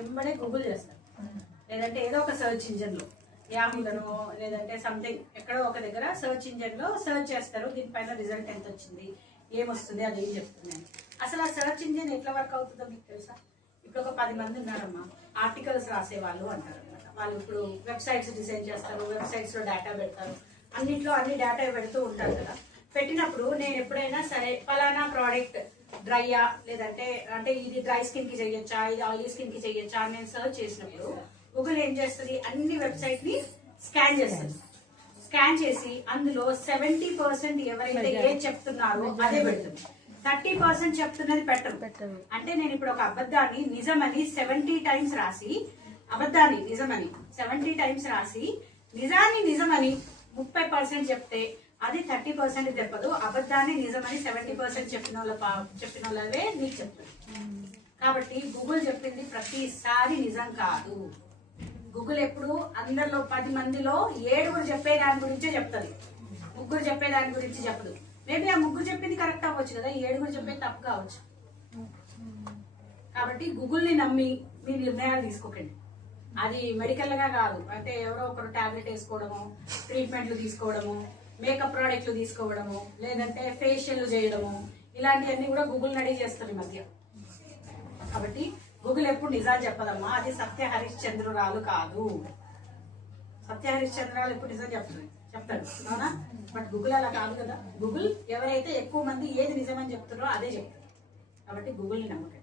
ఎంబడే గూగుల్ చేస్తారు, లేదంటే ఏదో ఒక సర్చ్ ఇంజన్లో యాహూలను లేదంటే సంథింగ్ ఎక్కడో ఒక దగ్గర సర్చ్ ఇంజన్లో సర్చ్ చేస్తారు. దీనిపైన రిజల్ట్ ఎంత వచ్చింది, ఏమొస్తుంది, అది ఏం చెప్తున్నాను. అసలు ఆ సర్చ్ ఇంజిన్ ఎట్లా వర్క్ అవుతుందో మీకు తెలుసా? ఇప్పుడు ఒక 10 మంది ఉన్నారమ్మా, ఆర్టికల్స్ రాసేవాళ్ళు అంటారు అనమాట. వాళ్ళు ఇప్పుడు వెబ్సైట్స్ డిజైన్ చేస్తారు, వెబ్సైట్స్లో డేటా పెడతారు, అన్నింటిలో అన్ని డేటా పెడుతూ ఉంటారు కదా. పెట్టినప్పుడు నేను ఎప్పుడైనా సరే ఫలానా ప్రోడక్ట్ డ్రైయా లేదంటే అంటే ఇది డ్రై స్కిన్ కి చేయొచ్చా, ఇది ఆయిలీ స్కిన్ కి చేయొచ్చా అని నేను సర్చ్ చేసినప్పుడు గూగుల్ ఏం చేస్తుంది, అన్ని వెబ్సైట్ ని స్కాన్ చేస్తుంది. స్కాన్ చేసి అందులో 70% ఎవరైతే ఏది చెప్తున్నారో అదే పెడుతుంది, 30% చెప్తున్నది పెట్టరు. అంటే నేను ఇప్పుడు ఒక అబద్ధాన్ని నిజమని 70 టైమ్స్ రాసి, అబద్ధాన్ని నిజమని 70 టైమ్స్ రాసి, నిజాన్ని నిజమని 30% చెప్తే అది 30% చెప్పదు. అబద్ధాన్ని నిజమని 70% చెప్పిన వాళ్ళవే నీకు చెప్తుంది. కాబట్టి గూగుల్ చెప్పింది ప్రతిసారి నిజం కాదు. గూగుల్ ఎప్పుడు అందరిలో 10 మందిలో 7 చెప్పే దాని గురించే చెప్తుంది, 3 చెప్పే దాని గురించి చెప్పదు. మేబీ ఆ 3 చెప్పింది కరెక్ట్ అవ్వచ్చు కదా, 7 చెప్పేది తప్పు కావచ్చు. కాబట్టి గూగుల్ని నమ్మి మీ నిర్ణయాలు తీసుకోకండి. అది మెడికల్ గా కాదు, అంటే ఎవరో ఒకరు టాబ్లెట్ వేసుకోవడము, ట్రీట్మెంట్లు తీసుకోవడము, మేకప్ ప్రోడక్ట్లు తీసుకోవడము, లేదంటే ఫేషియల్ చేయడము, ఇలాంటివన్నీ కూడా గూగుల్ని అడిగి చేస్తారు ఈ మధ్య. కాబట్టి గూగుల్ ఎప్పుడు నిజాలు చెప్పదమ్మా, అది సత్య హరిశ్చంద్రురాలు కాదు. సత్య హరిశ్చంద్రాలు ఎప్పుడు నిజం చెప్తాడు అవునా, బట్ గూగుల్ అలా కాదు కదా. గూగుల్ ఎవరైతే ఎక్కువ మంది ఏది నిజమని చెప్తున్నారో అదే చెప్తారు. కాబట్టి గూగుల్ని నమ్మకండి.